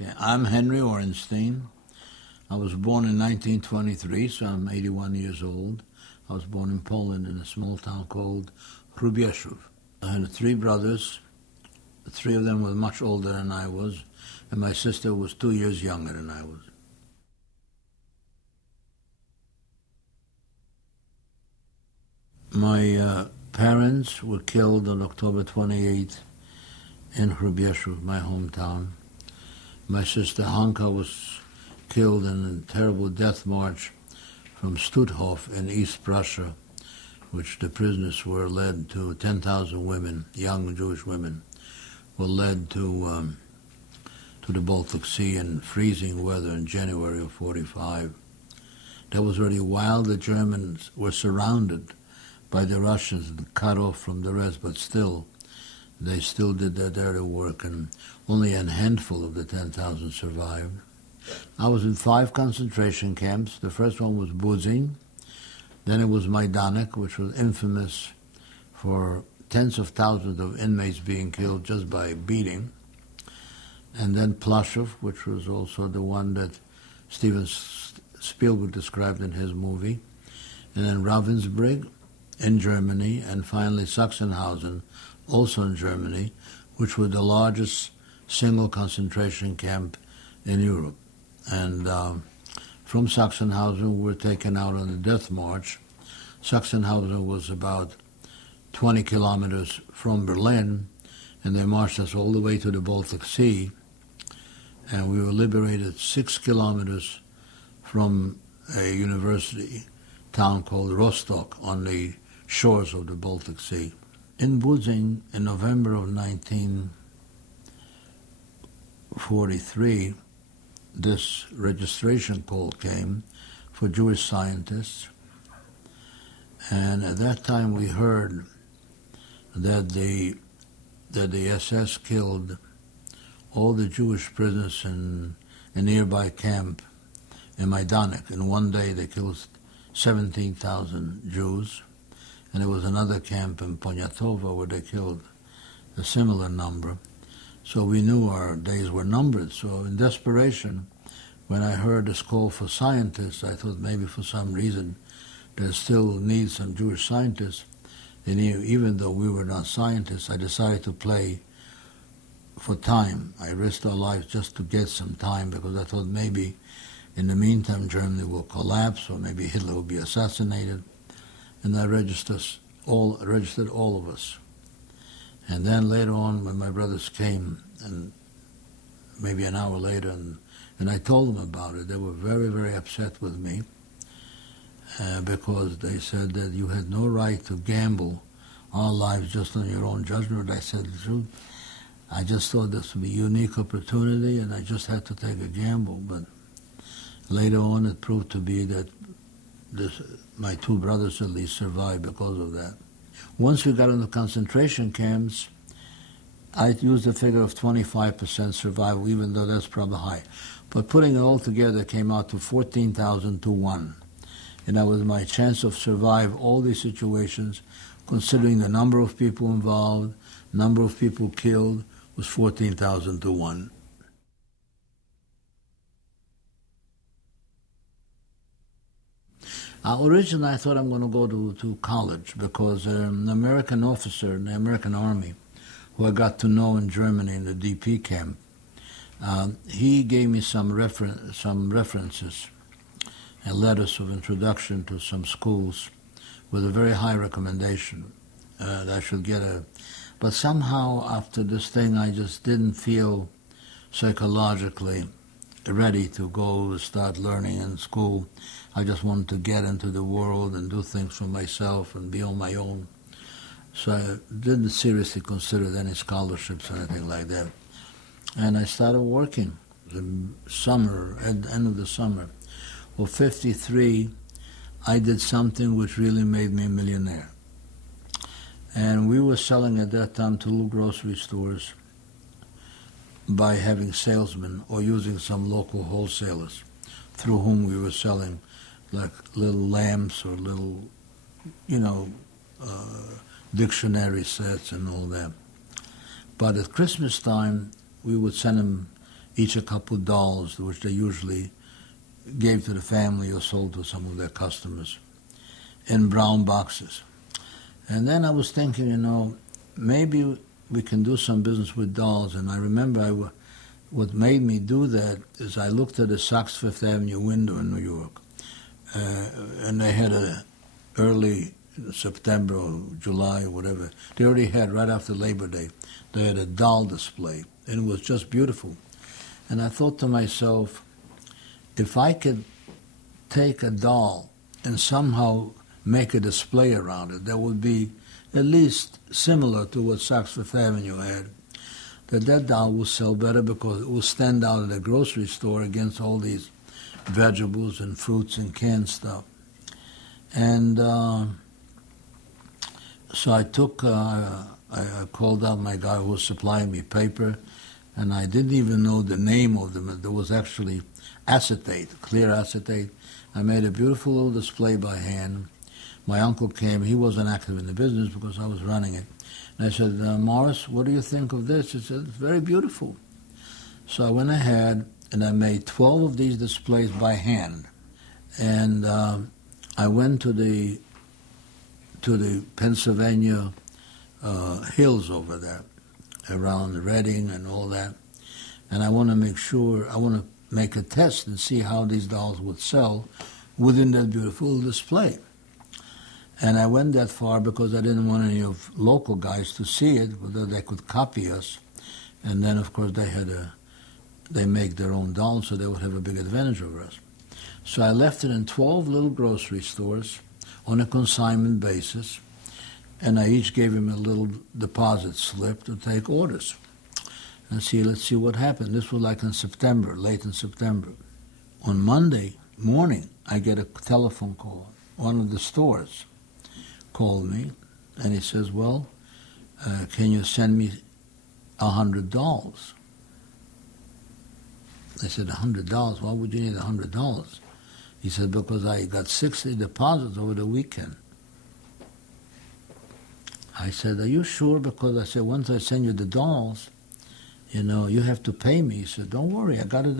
Okay, I'm Henry Orenstein. I was born in 1923, so I'm 81 years old. I was born in Poland in a small town called Hrubieszów. I had three brothers. Three of them were much older than I was, and my sister was 2 years younger than I was. My parents were killed on October 28th in Hrubieszów, my hometown. My sister Hanka was killed in a terrible death march from Stutthof in East Prussia, which the prisoners were led to. 10,000 women, young Jewish women, were led to the Baltic Sea in freezing weather in January of 45. That was really while the Germans were surrounded by the Russians and cut off from the rest, but still, they still did their dirty work, and only a handful of the 10,000 survived. I was in 5 concentration camps. The first one was Budzin. Then it was Majdanek, which was infamous for tens of thousands of inmates being killed just by beating. And then Plaszów, which was also the one that Steven Spielberg described in his movie. And then Ravensbrück in Germany, and finally Sachsenhausen, also in Germany, which was the largest single concentration camp in Europe. And from Sachsenhausen, we were taken out on the death march. Sachsenhausen was about 20 kilometers from Berlin, and they marched us all the way to the Baltic Sea, and we were liberated 6 kilometers from a university town called Rostock on the shores of the Baltic Sea. In Budzin, in November of 1943, this registration call came for Jewish scientists, and at that time we heard that the SS killed all the Jewish prisoners in a nearby camp in Majdanek. In one day they killed 17,000 Jews, and there was another camp in Poniatowa where they killed a similar number. So we knew our days were numbered. So in desperation, when I heard this call for scientists, I thought maybe for some reason there still needs some Jewish scientists. And even though we were not scientists, I decided to play for time. I risked our lives just to get some time, because I thought maybe in the meantime Germany will collapse, or maybe Hitler will be assassinated. And I registered all of us. And then later on, when my brothers came, and maybe an hour later, and I told them about it, they were very, very upset with me, because they said that you had no right to gamble our lives just on your own judgment. I said the truth. I just thought this would be a unique opportunity, and I just had to take a gamble. But later on, it proved to be that my 2 brothers at least survived because of that. Once we got into concentration camps, I used a figure of 25% survival, even though that's probably high. But putting it all together came out to 14,000 to 1. And that was my chance of survive all these situations, considering the number of people involved, number of people killed, was 14,000 to 1. Originally, I thought I'm going to go to college, because an American officer in the American Army, who I got to know in Germany in the DP camp, he gave me some references and letters of introduction to some schools with a very high recommendation that I should get a... But somehow after this thing, I just didn't feel psychologically ready to go start learning in school. I just wanted to get into the world and do things for myself and be on my own. So I didn't seriously consider any scholarships or anything like that. And I started working the summer, at the end of the summer. Well, 53, I did something which really made me a millionaire. And we were selling at that time to little grocery stores by having salesmen or using some local wholesalers through whom we were selling like little lamps or little, dictionary sets and all that. But at Christmas time, we would send them each a couple dolls, which they usually gave to the family or sold to some of their customers, in brown boxes. And then I was thinking, maybe we can do some business with dolls. And I remember what made me do that is I looked at the Saks Fifth Avenue window in New York, and they had a early September or July or whatever. They already had, right after Labor Day, they had a doll display, and it was just beautiful. And I thought to myself, if I could take a doll and somehow make a display around it that would be at least similar to what Saks Fifth Avenue had, that doll will sell better because it will stand out in the grocery store against all these vegetables and fruits and canned stuff. And so I called out my guy who was supplying me paper, and I didn't even know the name of them. There was actually acetate, clear acetate. I made a beautiful little display by hand. My uncle came. He wasn't active in the business because I was running it. And I said, Morris, what do you think of this? He said, it's very beautiful. So I went ahead and I made 12 of these displays by hand. And I went to the Pennsylvania hills over there, around Reading and all that. And I want to make a test and see how these dolls would sell within that beautiful display. And I went that far because I didn't want any of local guys to see it, whether they could copy us. And then, of course, they make their own dolls, so they would have a big advantage over us. So I left it in 12 little grocery stores on a consignment basis, and I each gave him a little deposit slip to take orders. And let's see what happened. This was like in September, late in September. On Monday morning, I get a telephone call. One of the stores called me, and he says, well, can you send me $100? I said, $100? Why would you need $100? He said, because I got 60 deposits over the weekend. I said, are you sure? Because I said, once I send you the dolls, you have to pay me. He said, don't worry, I got a